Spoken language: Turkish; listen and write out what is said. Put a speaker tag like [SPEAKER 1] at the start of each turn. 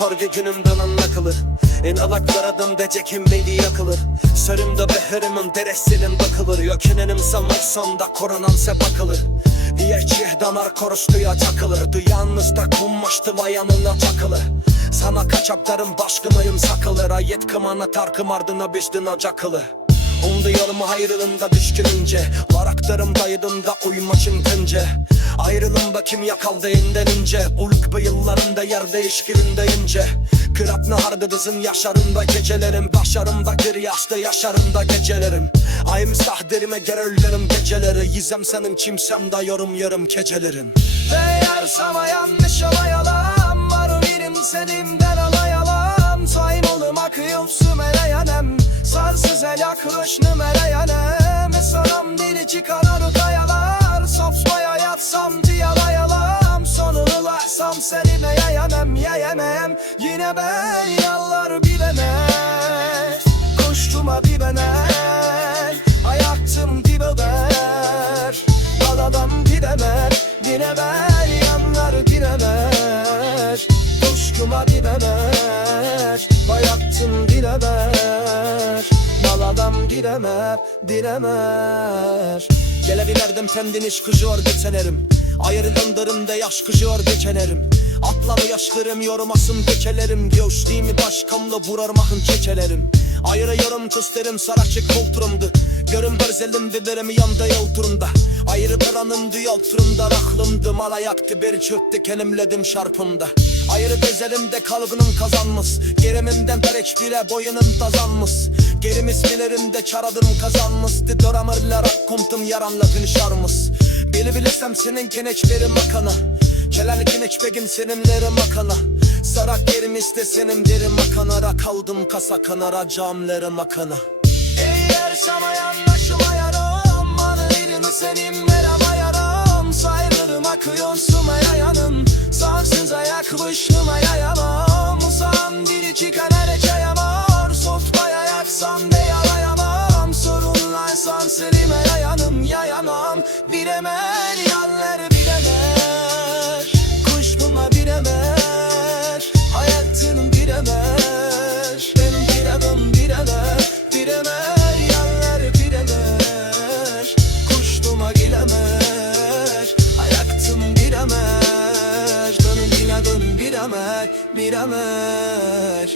[SPEAKER 1] harbi günümden anlakılır En alaklar adım decekim beni yakılır. Sarımda beherimin deresinin bakılır. Yökenenim sanırsam da koronanse bakılır. Diye çihdanar korustuya takılır Duyanınızda kummaştı vayanına takılır Sana kaçaptarım başkınayım sakılır. Ayet kımana tarkım ardına biştin cakılı Umdu yolumu ayrılığında düşkününce Varaklarım dayıdımda uymaçın tınce Ayrılımda kim yakaldı inden ince. Ulk bıyıllarında yer değişkirinde ince. Kırat nahardı dızın yaşarında gecelerim. Başarımda gır yaşta yaşarımda gecelerim. Ay müstahdirime geröllerim geceleri. Yizem senin kimsem da yorum yarım gecelerin.
[SPEAKER 2] Eğer sana yanlış alayalam Var benim senimden el yakırış nümereyenem Sanam dili çıkarır kayalar. Sopsmaya yatsam diyalayalam Sonunu laksam senime yayemem yayemem Yine ben yallar bilemem Koştuma bir bener Ayaktım dibe ber Daladan gidemer Yine ben yanlar gidemer Koştuma dibemer Ayaktım dilemer Daladan gidemer Dilemer
[SPEAKER 1] Gelebilirdim kendini kıcıyor geçenerim. Ayrılındırımda yaş kıcıyor geçenerim. Atları yaşkırım yormasın geçelerim Göğüsliğimi başkamla vurarmakın çekelerim Ayırıyorum tüslerim sarakçı kolturumdu Görüm berzelim dilerim yanda yolturumda. Ayrı beranımdı yolturumda Raklımdı mala yaktı bir çöktü kelimledim şarpımda. Ayrı bezelimde kalıbının kazanmış Gerimimden berek bile boyunun tazanmış Gerim ismilerimde çaradım kazanmıştı Doramirler komtum yaranla dönüşarmış Bili bilesem senin keneçlerin makana. Kelal keneç begim seninlerin makana. Sarak yerim iste senin derim makanara. Kaldım kasa kanara camları makana.
[SPEAKER 2] Eğer sana yanlaşımayarım Bana elimi senin merhaba yarım Sayrırım akıyor sumaya Dönün bilemem bilemel Bilemel